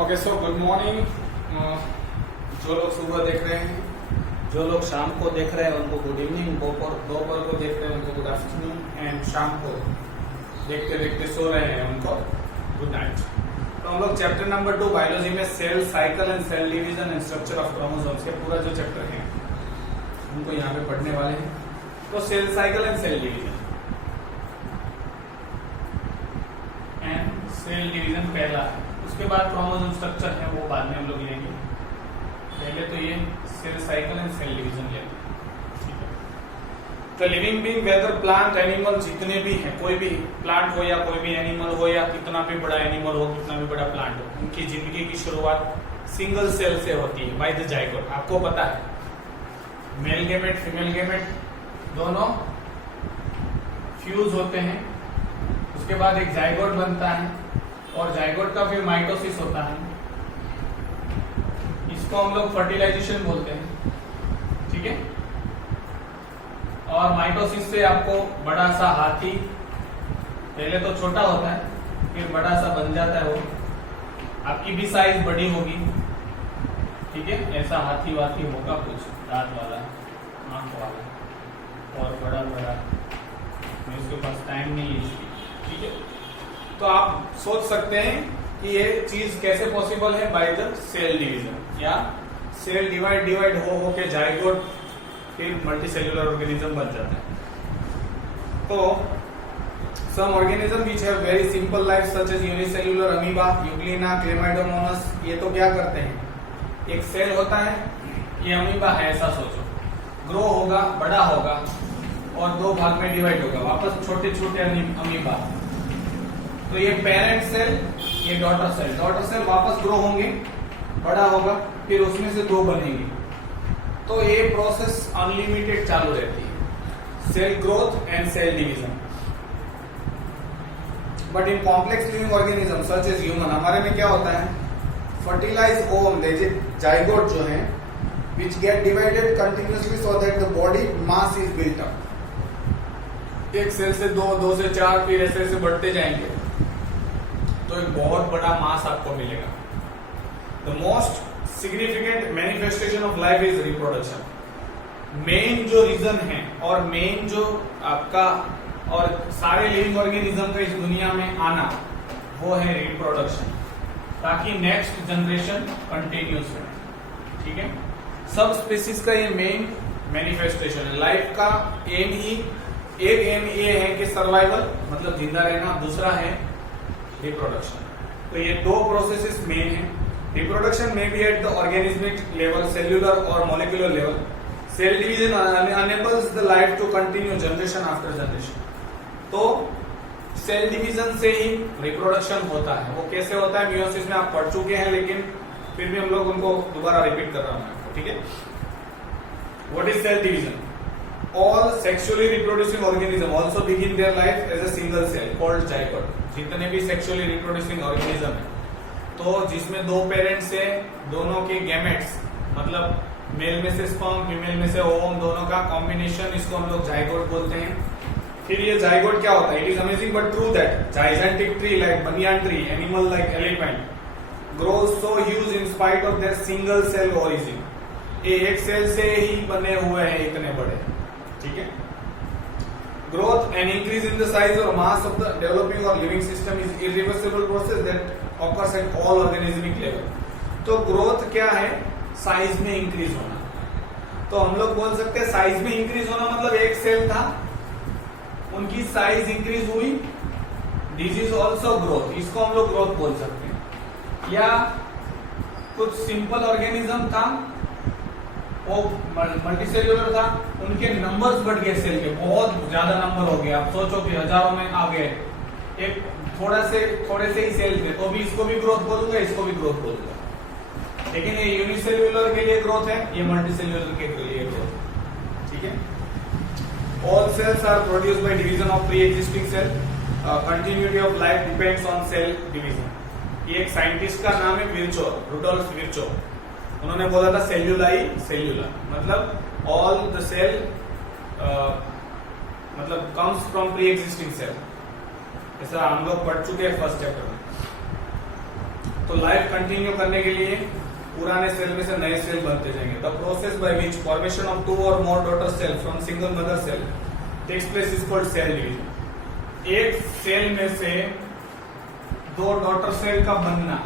Okay so good morning. जो लोग सुबह देख रहे हैं, जो लोग शाम को देख रहे हैं उनको गुड इवनिंग, दोपहर को देख रहे हैं उनको गुड आफ्टरनून, एंड शाम को देखते देखते सो रहे हैं उनको गुड नाइट। तो हम लोग चैप्टर नंबर 2 बायोलॉजी में cell cycle and cell division and structure of chromosomes के पूरा जो चैप्टर है उनको यहाँ पे पढ़ने वाले हैं। तो cell cycle and cell division पहला है, उसके बाद क्रोमोसोम स्ट्रक्चर है वो बाद में हम लोग लेंगे। पहले तो ये cell cycle and cell division लेंगे, ठीक है। तो living being whether plant animal जितने भी हैं, कोई भी प्लांट हो या कोई भी एनिमल हो या कितना भी बड़ा एनिमल हो, कितना भी बड़ा प्लांट हो, उनकी जिंदगी की शुरुआत सिंगल सेल से होती है बाय द जाइगोट। आपको पता है मेल गेमेट फीमेल गेमेट दोनों फ्यूज होते हैं, उसके बाद एक जाइगोट बनता है और जाइगोट का फिर माइटोसिस होता है। इसको हम लोग फर्टिलाइजेशन बोलते हैं, ठीक है। और माइटोसिस से आपको बड़ा सा हाथी, पहले तो छोटा होता है फिर बड़ा सा बन जाता है, वो आपकी भी साइज बड़ी होगी, ठीक है। ऐसा हाथी वाथी होगा कुछ दांत वाला, आंख वाला और बड़ा बड़ा, उसके पास टाइम नहीं है, ठीक है। तो आप सोच सकते हैं कि ये चीज कैसे पॉसिबल है बाय द सेल डिवीजन, या सेल डिवाइड हो के जाइगोट फिर मल्टीसेल्युलर ऑर्गेनिज्म बन जाता है। तो some organism which have very simple life such as unicellular amoeba, euglena, chlamydomonas, ये तो क्या करते हैं, एक सेल होता है, ये अमीबा है ऐसा सोचो, ग्रो होगा, बड़ा होगा और दो भाग में डिवाइड होगा, वापस छोटे छोटे अमीबा। तो ये पेरेंट सेल, ये डॉटर सेल वापस ग्रो होंगे, बड़ा होगा, फिर उसमें से दो बनेंगे। तो ये प्रोसेस अनलिमिटेड चालू रहती है, cell growth and cell division. But in complex living organism such as human, हमारे में क्या होता है, फर्टिलाइज ओवम, जाइगोट जो है, which get divided continuously so that the body mass is built up। एक सेल से दो से चार, फिर ऐसे ऐसे बढ़ते जाएंगे तो एक बहुत बड़ा मास आपको मिलेगा। The most significant manifestation of life is reproduction. Main जो रीजन है और मेन जो आपका और सारे लिविंग ऑर्गेनिज्म का इस दुनिया में आना वो है रिप्रोडक्शन, ताकि नेक्स्ट जनरेशन कंटिन्यूस रहे, ठीक है। सब स्पीसीज का ये मेन मैनिफेस्टेशन है। लाइफ का एम ही, एक एम ये है कि सर्वाइवल मतलब जिंदा रहना, दूसरा है रिप्रोडक्शन। तो ये दो प्रोसेसेस मेन है। रिप्रोडक्शन में भी at the organismic level, cellular और molecular level. Cell division enables the life to continue generation after generation. तो सेल डिवीजन से ही रिप्रोडक्शन होता है। वो कैसे होता है मियोसिस में आप पढ़ चुके हैं, लेकिन फिर भी हम लोग उनको दोबारा रिपीट कर रहा हूं आपको, ठीक है। What is cell division? All sexually reproducing organism also begin their life as a single cell called zygote। जितने भी sexually reproducing organism है, तो जिसमें दो पेरेंट्स है, दोनों के गैमेट्स मतलब मेल में से स्पर्म, फीमेल में से ओवम, दोनों का कॉम्बिनेशन, इसको हम लोग जाइगोट बोलते हैं। फिर ये जाइगोट क्या होता है? It is amazing but true that gigantic tree like banyan tree, animal like elephant grows so huge in spite of their single cell origin। ये एक सेल से ही बने हुए हैं इतने बड़े, ठीक है। Growth and increase in the size और मास ऑफ द डेवलपिंग और living system is irreversible process that occurs at all organismic level. तो ग्रोथ क्या है? साइज में इंक्रीज होना। तो हम लोग बोल सकते हैं साइज में इंक्रीज होना मतलब एक सेल था, उनकी साइज इंक्रीज हुई, दिस इज ऑल्सो ग्रोथ, इसको हम लोग ग्रोथ बोल सकते हैं। या कुछ सिंपल ऑर्गेनिज्म था, वो मल्टीसेल्युलर था, उनके नंबर्स बढ़ गए, सेल के बहुत ज्यादा नंबर हो गए, आप सोचो कि हजारों में आ गए, एक थोड़े से ही सेल थे, तो भी इसको भी ग्रोथ बोलूंगा, इसको भी ग्रोथ बोलूंगा। लेकिन ये यूनिसेल्युलर के लिए ग्रोथ है, ये मल्टीसेल्युलर के लिए ग्रोथ, ठीक है। All cells are produced by division of pre existing cell. Continuity of life depends on cell division. ये एक साइंटिस्ट का नाम है विर्चो, रुडोल्फ विर्चो। उन्होंने बोला था सेल्यूलाई सेल्यूलर मतलब ऑल द सेल मतलब comes from pre existing cell. ऐसा हम लोग पढ़ चुके हैं फर्स्ट चैप्टर में। तो लाइफ कंटिन्यू करने के लिए पुराने सेल में से नए सेल बनते जाएंगे। The process by which formation of 2 और more daughter cell from single mother cell takes place is called cell division. एक सेल में से 2 डॉटर सेल का बनना,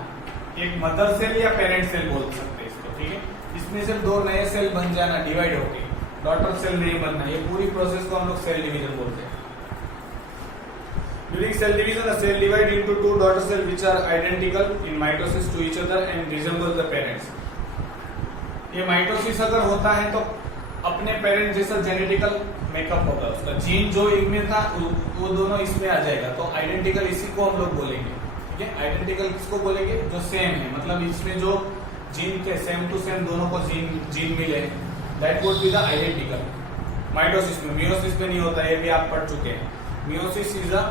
एक मदर सेल या पेरेंट सेल बोल सकते हैं इसको, ठीक है। इसमें से 2 नए सेल बन जाना डिवाइड होके, डॉटर सेल नहीं बनना, ये पूरी प्रोसेस को हम लोग सेल डिवीजन बोलते हैं। During cell division, a cell divide into 2 daughter cells which are identical in mitosis to each other and resemble the parents. ये माइटोसिस अगर होता है तो अपने पेरेंट जैसा जेनेटिकल मेकअप होगा उसका, जीन जो इनमें था वो दोनों इसमें आ जाएगा, तो आइडेंटिकल इसी को हम लोग बोलेंगे, ठीक है। आइडेंटिकल किसको बोलेंगे? जो सेम है, मतलब इसमें जो जीन के सेम टू सेम दोनों को जीन मिले, that would be the identical. Mitosis में, मियोसिस में नहीं होता, ये भी आप पढ़ चुके हैं। Meiosis is a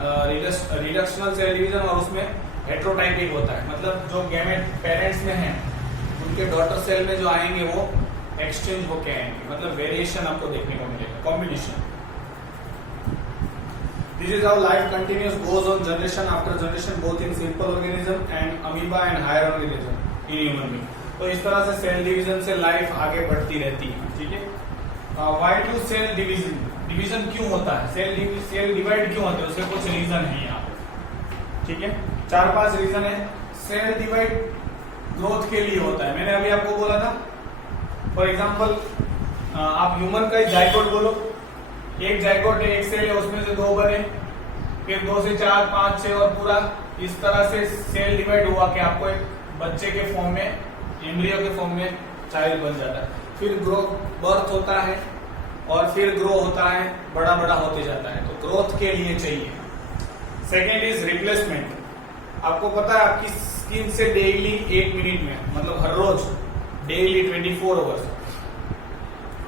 reductional cell division और उसमें हेट्रोटाइपिक होता है, मतलब जो गैमेट पेरेंट्स में हैं उनके डॉटर सेल में जो आएंगे वो एक्सचेंज होके आएंगे, मतलब वेरिएशन आपको देखने को मिलेगा, combination. This is how life continues goes on generation after generation both in simple organism and amoeba and higher organism in human being. तो इस तरह से सेल डिवीजन से लाइफ आगे बढ़ती रहती है, ठीक है। Why do cell division, division क्यों होता है, सेल डिवाइड क्यों होते हैं, उसके कुछ रीजन है यहाँ पे, ठीक है। 4-5 रीजन है। सेल डिवाइड ग्रोथ के लिए होता है, मैंने अभी आपको बोला था। फॉर एग्जांपल आप ह्यूमन का जाइगोट बोलो, एक जाइगोट है, एक सेल है, उसमें से 2 बने, फिर 2 से 4, 5, 6 और पूरा इस तरह से सेल डिवाइड हुआ कि आपको एक बच्चे के फॉर्म में, एम्ब्रियो के फॉर्म में चाइल्ड बन जाता है। फिर बर्थ होता है और फिर ग्रो होता है, बड़ा बड़ा होते जाता है, तो ग्रोथ के लिए चाहिए। Second is replacement. आपको पता है आपकी स्किन से डेली 1 मिनट में, मतलब हर रोज डेली 24 आवर्स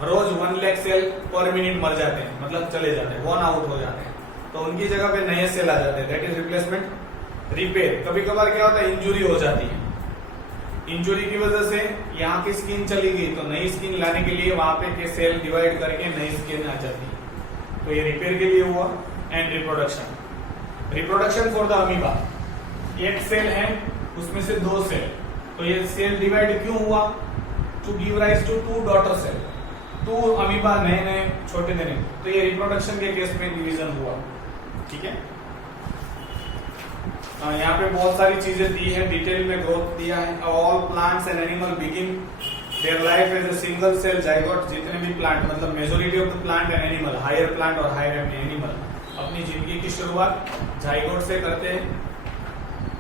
रोज 1 लाख सेल पर मिनट मर जाते हैं, मतलब चले जाते हैं, वन आउट हो जाते हैं, तो उनकी जगह पे नए सेल आ जाते हैं, दैट इज रिप्लेसमेंट। रिपेयर, कभी कभार क्या होता है, इंजुरी हो जाती है, इंजुरी की वजह से यहाँ की स्किन चली गई, तो नई स्किन लाने के लिए वहां पे के सेल डिवाइड करके नई स्किन आ जाती है, तो ये रिपेयर के लिए हुआ। And reproduction, reproduction for the amoeba, एक सेल है उसमें से 2 सेल, तो ये सेल डिवाइड क्यों हुआ? To give rise to 2 daughter cell, 2 amoeba नए छोटे देने, तो ये रिप्रोडक्शन के केस में डिवीजन हुआ, ठीक है। यहाँ पे बहुत सारी चीजें दी है, डिटेल में ग्रोथ दिया है। All plants and animal begin their life as a single cell zygote. जितने भी प्लांट, मतलब majority of the plant and animal, higher plant और हायर एनिमल, अपनी जिंदगी की शुरुआत जाइगोट से करते हैं,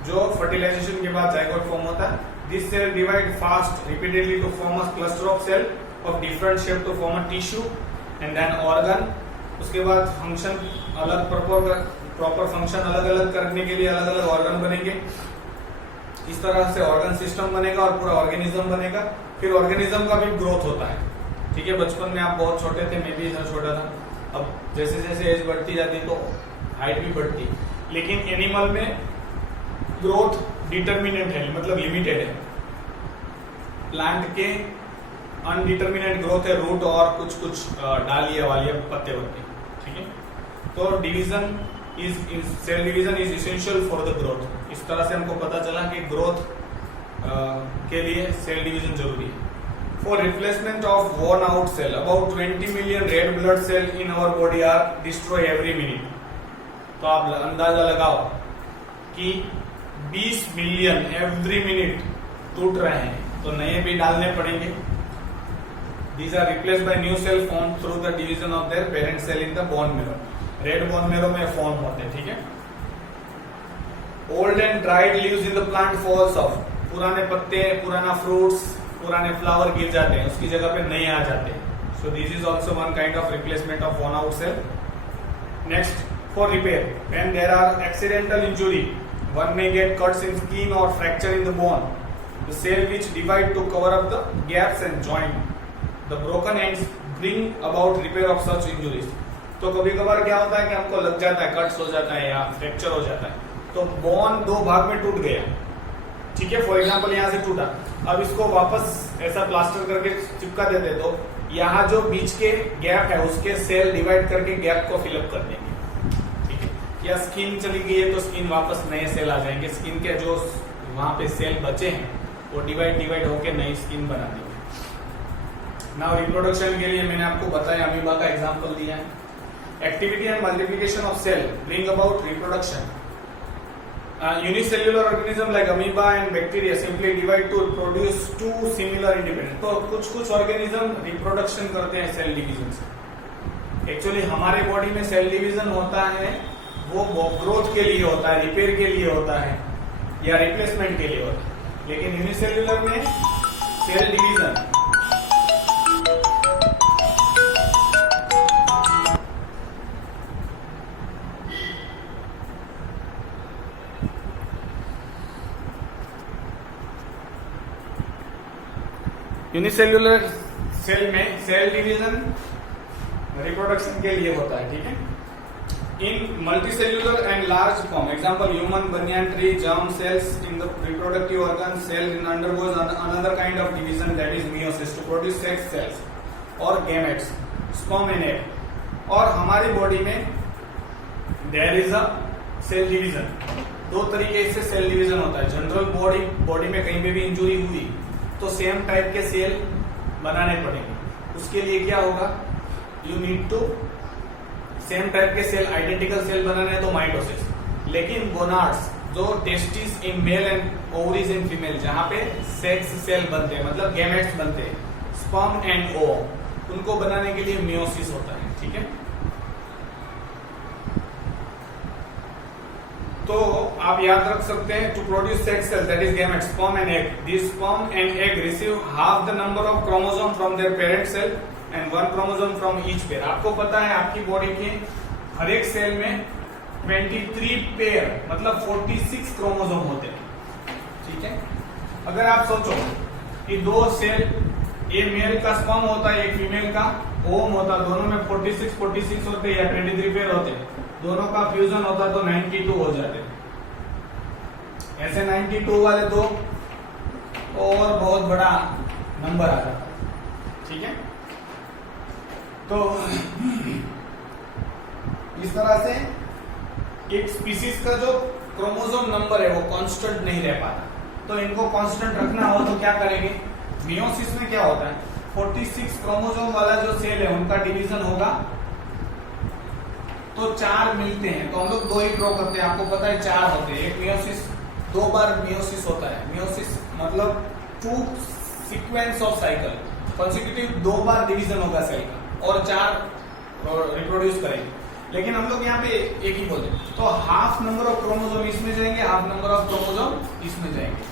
जो फर्टिलाइजेशन के बाद जाइगोट फॉर्म होता है। This cell divide fast repeatedly to form a cluster of cell of different shape to form a tissue and then organ. उसके बाद फंक्शन अलग, प्रॉपर फंक्शन अलग अलग करने के लिए अलग अलग ऑर्गन बनेंगे, इस तरह से ऑर्गन सिस्टम बनेगा और पूरा ऑर्गेनिज्म बनेगा। फिर ऑर्गेनिज्म का भी ग्रोथ होता है, ठीक है। बचपन में आप बहुत छोटे थे, मैं भी इतना छोटा था, अब जैसे जैसे एज बढ़ती जाती है तो हाइट भी बढ़ती, लेकिन एनिमल में ग्रोथ डिटर्मिनेट है, मतलब लिमिटेड है। प्लांट के अनडिटर्मिनेट ग्रोथ है, रूट और कुछ डालियां वालियां पत्ते वत्ते, ठीक है। तो division is cell division is essential for the growth. इस तरह से हमको पता चला कि ग्रोथ के लिए सेल डिवीजन जरूरी है। For replacement of worn out cell, about 20 million red blood cell in our body are destroy every minute. तो आप अंदाजा लगाओ कि 20 मिलियन एवरी मिनट टूट रहे हैं, तो नए भी डालने पड़ेंगे। These are replaced by new cell formed through the division of their parent cell in the bone marrow. Red bone marrow में फॉर्म होते हैं, ठीक है। Old and dried leaves in the plant falls off, पुराने पत्ते, पुराना fruits, पुराने flower गिर जाते हैं, उसकी जगह पे नए आ जाते हैं। So this is also one kind of replacement of worn out cell. Next, for repair, when there are accidental injury, one may get cuts in skin और fracture in the bone, the cell which divide to cover up the gaps and joint the broken ends bring about repair of such injuries. तो कभी कभार क्या होता है कि हमको लग जाता है, कट्स हो जाता है या फ्रैक्चर हो जाता है, तो बोन 2 भाग में टूट गया, ठीक है। फॉर एग्जांपल यहाँ से टूटा, अब इसको वापस ऐसा प्लास्टर करके चिपका देते, तो यहाँ जो बीच के गैप है उसके सेल डिवाइड करके गैप को फिलअप कर देंगे, ठीक है। या स्किन चली गई है तो स्किन वापस नए सेल आ जाएंगे, स्किन के जो वहां पे सेल बचे हैं वो डिवाइड होकर नई स्किन बना देंगे। नाउ रिप्रोडक्शन के लिए मैंने आपको बताया, अमीबा का एग्जांपल दिया है। Activity and multiplication of cell bring about reproduction. Unicellular organism like amoeba and bacteria simply divide to produce two similar independent. तो कुछ ऑर्गेनिज्म रिप्रोडक्शन करते हैं सेल डिवीजन से। एक्चुअली हमारे बॉडी में सेल डिवीजन होता है वो ग्रोथ के लिए होता है, रिपेयर के लिए होता है या रिप्लेसमेंट के लिए होता है, लेकिन यूनिसेल्युलर में सेल डिवीजन यूनिसेल्युलर सेल में सेल डिवीजन रिप्रोडक्शन के लिए होता है, ठीक है। In multicellular and large form, example human, banyan tree, germ cells in the reproductive organ, cell in undergoes another kind of division that is meiosis to produce sex cells और gametes, sperm and egg. और हमारी body में there is a cell division. दो तरीके से cell division होता है। General body में कहीं पे भी इंजुरी हुई तो सेम टाइप के सेल बनाने पड़ेंगे। उसके लिए क्या होगा, you need to same type के सेल, आइडेंटिकल सेल बनाने हैं तो माइटोसिस। लेकिन गोनाड्स जो testis in male and ovaries in female, जहां पे सेक्स सेल बनते हैं मतलब गैमेट्स बनते हैं, स्पर्म एंड ओवम, उनको बनाने के लिए मियोसिस होता है, ठीक है। तो आप याद रख सकते हैं, to produce sex cell that is gamete, sperm and egg, this sperm and egg receive half the number of chromosome from their parent cell and one chromosome from each pair. आपको पता है आपकी बॉडी के हर एक cell में 23 pair मतलब 46 chromosome होते हैं, ठीक है। अगर आप सोचो कि दो सेल, ये मेल का स्पर्म होता है, एक फीमेल का ओवम होता है, दोनों में 46 होते हैं या 23 पेयर होते हैं, दोनों का फ्यूजन होता तो 92 हो जाते। ऐसे 92 वाले दो और बहुत बड़ा नंबर आ जाता, ठीक है। तो इस तरह से एक स्पीसीज का जो क्रोमोसोम नंबर है वो कांस्टेंट नहीं रह पाता। तो इनको कांस्टेंट रखना हो तो क्या करेंगे, मियोसिस में क्या होता है, 46 क्रोमोसोम वाला जो सेल है उनका डिवीजन होगा तो 4 मिलते हैं, तो हम लोग 2 ही ड्रॉ करते हैं। आपको पता है 4 होते हैं, एक मियोसिस, 2 बार मियोसिस होता है। मियोसिस मतलब 2 sequence of cycle, consecutive 2 bar division होगा सेल का और 4 रिप्रोड्यूस करेंगे। लेकिन हम लोग यहाँ पे एक ही बोलते हैं, तो हाफ नंबर ऑफ क्रोमोसोम इसमें जाएंगे, हाफ नंबर ऑफ क्रोमोसोम इसमें जाएंगे।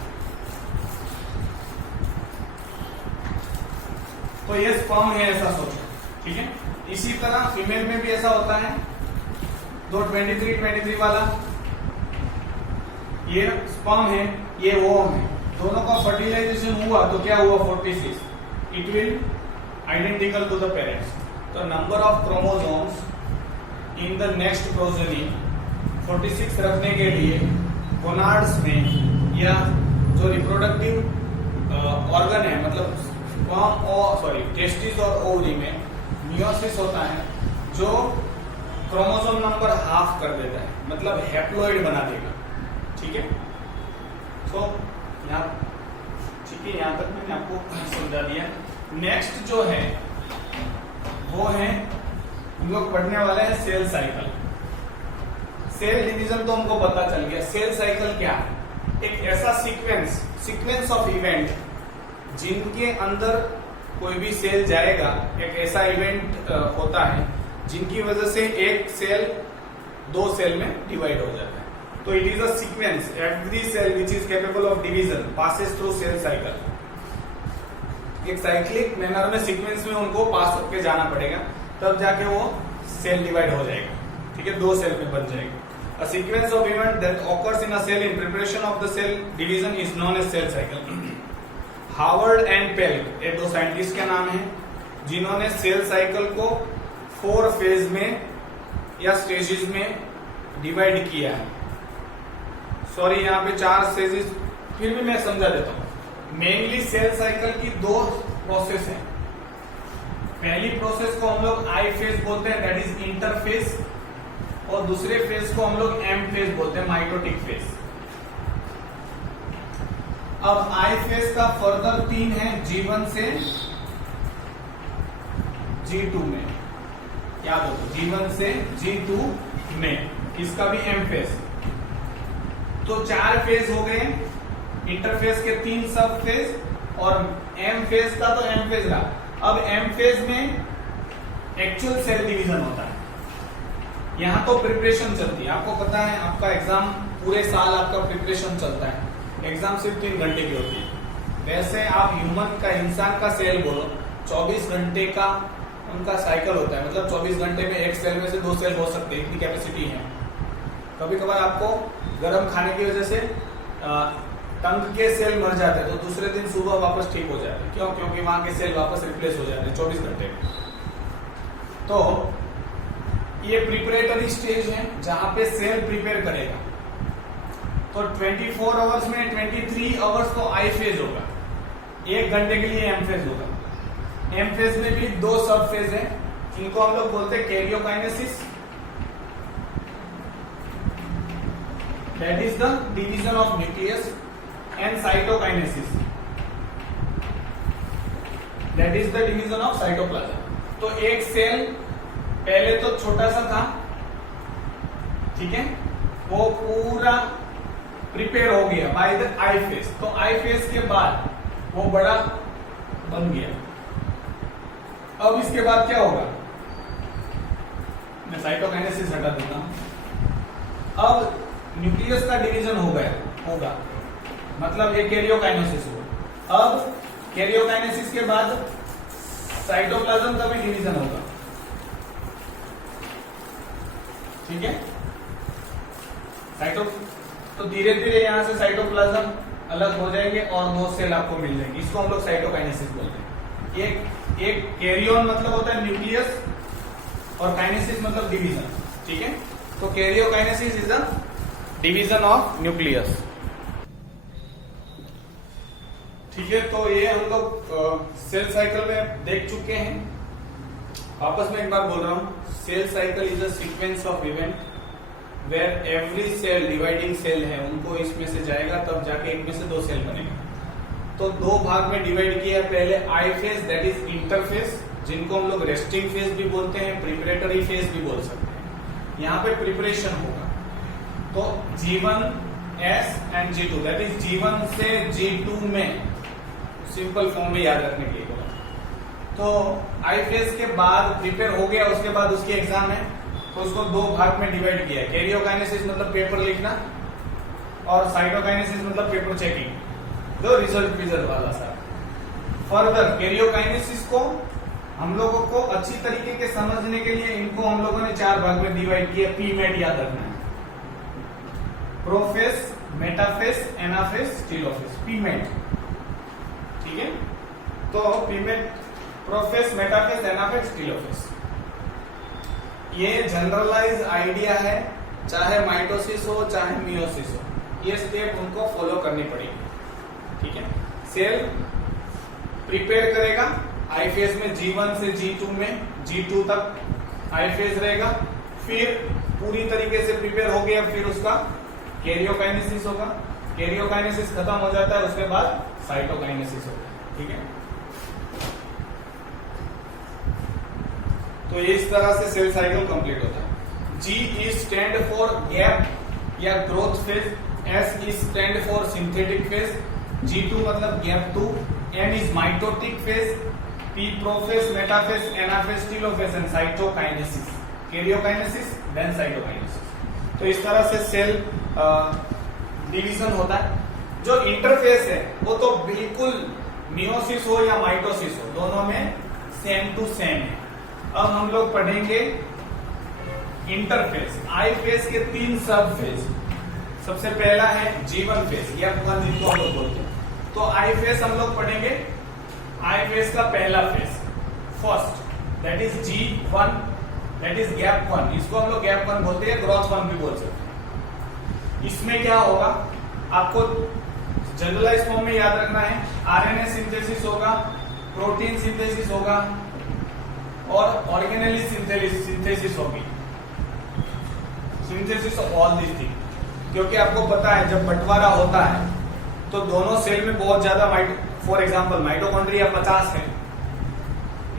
तो ये स्पर्म है ऐसा सोचो, ठीक है। इसी तरह फीमेल में भी ऐसा होता है, दो 23 वाला ये स्पर्म है, ये ओवम है, दोनों का फर्टिलाइजेशन हुआ तो क्या हुआ 46, it will identical to the parents. तो number of chromosomes in the next progeny 46 रखने के लिए गोनाड्स में या जो रिप्रोडक्टिव ऑर्गन है मतलब स्पर्म और टेस्टिस और ओवरी में मियोसिस होता है जो क्रोमोसोम नंबर हाफ कर देता है, मतलब हैप्लॉइड बना देगा, ठीक है। तो यहाँ ठीक है, यहाँ तक मैंने आपको समझा दिया। नेक्स्ट जो है वो है हम लोग पढ़ने वाले हैं सेल साइकिल। सेल डिवीजन तो हमको पता चल गया, सेल साइकिल क्या है, एक ऐसा सीक्वेंस ऑफ इवेंट जिनके अंदर कोई भी सेल जाएगा, एक ऐसा इवेंट होता है जिनकी वजह से एक सेल 2 सेल में डिवाइड हो जाता है। तो it is a sequence, every cell which is capable of division passes through cell cycle. एक साइक्लिक मैनर में सीक्वेंस में उनको पास होकर जाना पड़ेगा, तब जाके वो सेल डिवाइड हो जाएगा, ठीक है, 2 सेल में बन जाएगा। A sequence of event that occurs in a cell in preparation of the cell division is known as cell cycle. Howard and Pelc ये 2 साइंटिस्ट के नाम हैं जिन्होंने सेल साइकिल को 4 फेज में या स्टेजेस में डिवाइड किया है। सॉरी यहाँ पे 4 स्टेजेस, फिर भी मैं समझा देता हूँ। मेनली सेल साइकिल की 2 प्रोसेस हैं। पहली प्रोसेस को हम लोग आई फेज बोलते हैं, दैट इज इंटरफेज, और दूसरे फेज को हम लोग एम फेज बोलते हैं, माइटोटिक फेज। अब आई फेज का फर्दर 3 है G1 से G2 में, याद हो, G1 से G2 में, इसका भी M फेज। तो 4 फेज हो गए, इंटरफेस के 3 सब फेज और M फेज का तो M फेज रहा। अब M फेज में एक्चुअल सेल डिवीजन होता है, यहां तो प्रिपरेशन चलती है। आपको पता है आपका एग्जाम पूरे साल आपका प्रिपरेशन चलता है, एग्जाम सिर्फ 3 घंटे की होती है। वैसे आप ह्यूमन का, इंसान का सेल बोलो, 24 घंटे का उनका साइकिल होता है, मतलब 24 घंटे में एक सेल में से 2 सेल हो सकते हैं, इतनी कैपेसिटी है। कभी कभार आपको गर्म खाने की वजह से टंग के सेल मर जाते हैं, तो दूसरे दिन सुबह वापस ठीक हो जाते हैं। क्यों? क्योंकि वहां के सेल वापस रिप्लेस हो जाते हैं 24 घंटे में। तो ये प्रिपरेटरी स्टेज है जहां पे सेल प्रिपेयर करेगा। तो 24 आवर्स में 23 आवर्स तो आई फेज होगा, 1 घंटे के लिए एम फेज होगा। एम फेज में भी 2 सब फेज है, इनको हम लोग बोलते हैं karyokinesis, that is the division of nucleus, and cytokinesis, that is the division of cytoplasm. तो एक सेल पहले तो छोटा सा था, ठीक है, वो पूरा प्रिपेयर हो गया बाय द आई फेज। तो आई फेज के बाद वो बड़ा बन गया। अब इसके बाद क्या होगा, मैं साइटोकाइनेसिस हटा देता हूं। अब न्यूक्लियस का डिवीजन होगा, मतलब ये कैरियोकाइनेसिस होगा। अब कैरियोकाइनेसिस के बाद साइटोप्लाज्म का भी डिवीजन होगा, ठीक है। तो धीरे धीरे यहां से साइटोप्लाज्म अलग हो जाएंगे और 2 सेल आपको मिल जाएंगे, इसको हम लोग साइटोकाइनेसिस बोलते हैं। एक कैरियोन मतलब होता है न्यूक्लियस और काइनेसिस मतलब डिवीजन, ठीक है। तो karyokinesis is a division of nucleus, ठीक है। तो ये हम लोग सेल साइकिल में देख चुके हैं। वापस में एक बार बोल रहा हूं, cell cycle is a sequence of event where every cell, dividing cell है, उनको इसमें से जाएगा तब जाके एक में से 2 सेल बनेगा। तो 2 भाग में डिवाइड किया, पहले I phase that is interface, जिनको हम लोग रेस्टिंग फेज भी बोलते हैं, प्रिपरेटरी फेज भी बोल सकते हैं। यहाँ पे प्रिपरेशन होगा। तो G1 S and G2 that is G1 से G2 में, सिंपल फॉर्म में याद रखने के लिए बोला। तो आई फेज के बाद प्रिपेयर हो गया, उसके बाद उसकी एग्जाम है, तो उसको 2 भाग में डिवाइड किया। कैरियोकाइनेसिस मतलब पेपर लिखना और साइटोकाइनेसिस मतलब पेपर चेकिंग, जो रिजल्ट वाला सा। फर्दर कैरियोकाइनेसिस को हम लोगों को अच्छी तरीके के समझने के लिए इनको हम लोगों ने 4 भाग में डिवाइड किया। पीमेट याद रखना है, प्रोफेस, मेटाफेस, एनाफेस, टेलोफेस, पीमेट, ठीक है। तो पीमेट, प्रोफेस, मेटाफेस, एनाफेस, टेलोफेस, ये जनरलाइज आइडिया है, चाहे माइटोसिस हो चाहे मियोसिस हो, ये स्टेप उनको फॉलो करनी पड़ेगी, ठीक है। सेल प्रिपेयर करेगा आई फेज में, G1 से G2 में, G2 तक आई फेज रहेगा, फिर पूरी तरीके से प्रिपेयर हो गया, फिर उसका कैरियोकाइनेसिस होगा। कैरियोकाइनेसिस खत्म हो जाता है, उसके बाद साइटोकाइनेसिस होगा, ठीक है। तो इस तरह से सेल साइकिल कंप्लीट होता है। G is stand for gap या growth phase, S is stand for synthetic phase, G2 मतलब gap 2, M is mitotic phase, P prophase, metaphase, anaphase, telophase and cytokinesis, karyokinesis then cytokinesis. तो इस तरह से cell division होता है। जो interface है वो तो बिल्कुल मियोसिस हो या माइटोसिस हो, दोनों में सेम टू सेम है। अब हम लोग पढ़ेंगे इंटरफेस। आई फेज के 3 सब फेज। सबसे पहला है G1 फेज, या जिनको हम लोग बोलते हैं। तो आई फेज हम लोग पढ़ेंगे, आई फेज का पहला phase first, that is G1, that is gap 1, इसको हम लोग गैप 1 बोलते हैं, ग्रोथ 1 भी बोल सकते हैं। इसमें क्या होगा, आपको जनरलाइज फॉर्म में याद रखना है, आरएनए सिंथेसिस होगा, प्रोटीन सिंथेसिस होगा और ऑर्गेनेली सिंथेसिस होगी, synthesis of all this thing. क्योंकि आपको पता है जब बंटवारा होता है तो दोनों सेल में बहुत ज्यादा फॉर एग्जांपल माइटोकॉन्ड्रिया 50 है,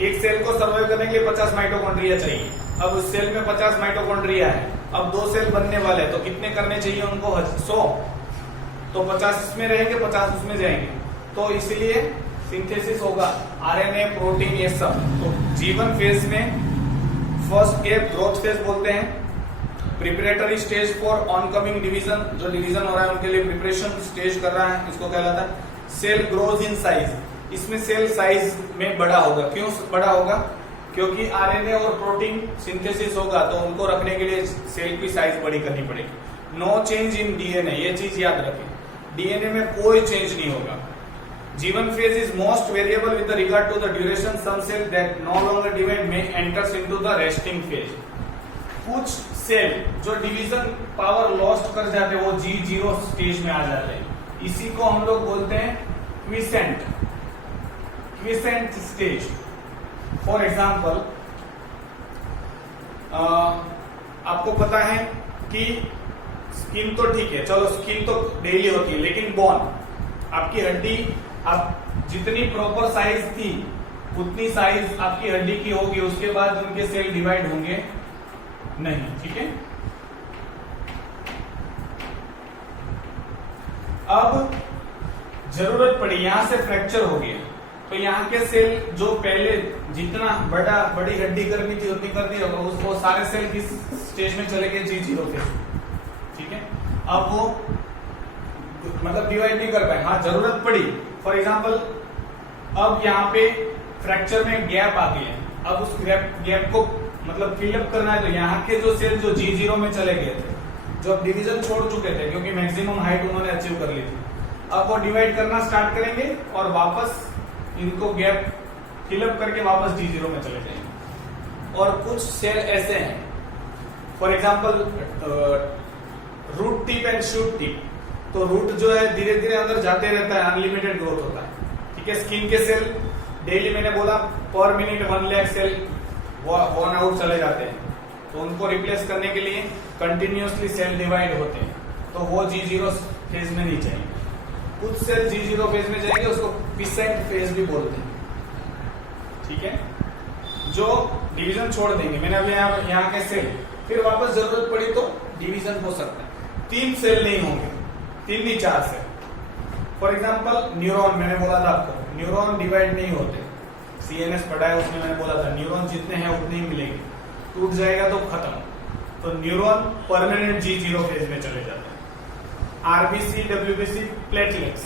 एक सेल को सर्वाइव करने के लिए 50 माइटोकॉन्ड्रिया चाहिए। अब उस सेल में 50 माइटोकॉन्ड्रिया है, अब 2 सेल बनने वाले हैं, तो कितने करने चाहिए उनको? 100। तो 50 इसमें रहेंगे, 50 उसमें जाएंगे, तो इसलिए सिंथेसिस होगा आरएनए, प्रोटीन, ये सब। तो जीवन फेज में फर्स्ट के ग्रोथ फेज बोलते हैं, preparatory stage for oncoming division, जो डिवीजन हो रहा है उनके लिए प्रिपरेशन स्टेज कर रहा है, इसको कहलाता है सेल ग्रोज इन साइज। इसमें सेल साइज में बड़ा होगा। क्यों बड़ा होगा? क्योंकि आरएनए और प्रोटीन सिंथेसिस होगा, तो उनको रखने के लिए सेल की साइज बड़ी करनी पड़ेगी। नो चेंज इन डीएनए, ये चीज याद रखें, डीएनए में कोई चेंज नहीं होगा। G one phase is most variable with regard to the duration. Some cell that no longer divide में enters into the resting phase. कुछ सेल जो डिवीजन पावर लॉस्ट कर जाते हैं वो G0 स्टेज में आ जाते हैं, इसी को हम लोग बोलते हैं क्विसेंट स्टेज। फॉर एग्जाम्पल आपको पता है कि स्किन तो ठीक है, चलो स्किन तो डेली होती है, लेकिन बोन, आपकी हड्डी, आप जितनी प्रॉपर साइज थी उतनी साइज आपकी हड्डी की होगी, उसके बाद उनके सेल डिवाइड होंगे नहीं, ठीक है। अब जरूरत पड़ी, यहां से फ्रैक्चर हो गया, तो यहाँ के सेल जो पहले जितना बड़ी हड्डी करनी थी उतनी कर दी, वो सारे सेल किस स्टेज में चले गए? G0 फेज, ठीक है। अब वो मतलब डिवाइड नहीं कर पाए, हाँ जरूरत पड़ी। फॉर एग्जाम्पल अब यहाँ पे फ्रैक्चर में गैप आ गया, अब उस गैप को मतलब फिलअप करना है, तो यहाँ के जो सेल जो G0 में चले गए थे, जो अब डिवीजन छोड़ चुके थे क्योंकि मैक्सिमम हाइट उन्होंने अचीव कर ली थी, अब वो डिवाइड करना स्टार्ट करेंगे और वापस इनको गैप फिलअप करके वापस G0 में चले जाएंगे। और कुछ सेल ऐसे हैं, for example root tip and shoot tip, तो रूट जो है धीरे धीरे अंदर जाते रहता है, अनलिमिटेड ग्रोथ होता है, ठीक है। स्किन के सेल डेली मैंने बोला per minute 1 lakh cell worn out चले जाते हैं, तो उनको रिप्लेस करने के लिए कंटिन्यूअसली सेल डिवाइड होते हैं, तो वो G0 फेज में नहीं जाएंगे। कुछ सेल G0 फेज में जाएंगे, उसको क्विसेंट फेज भी बोलते हैं, ठीक है, जो डिवीजन छोड़ देंगे। मैंने अभी यहाँ के सेल, फिर वापस जरूरत पड़ी तो डिवीजन हो सकता है। 3 सेल नहीं होंगे, 3 नहीं 4 सेल। फॉर एग्जाम्पल न्यूरॉन, मैंने बोला था आपको न्यूरॉन डिवाइड नहीं होते, CNS पढ़ा है उसमें मैंने बोला था न्यूरॉन जितने हैं उतने ही मिलेंगे, टूट जाएगा तो खत्म। तो न्यूरॉन परमानेंट G0 फेज में चले जाते हैं। RBC, WBC, platelets,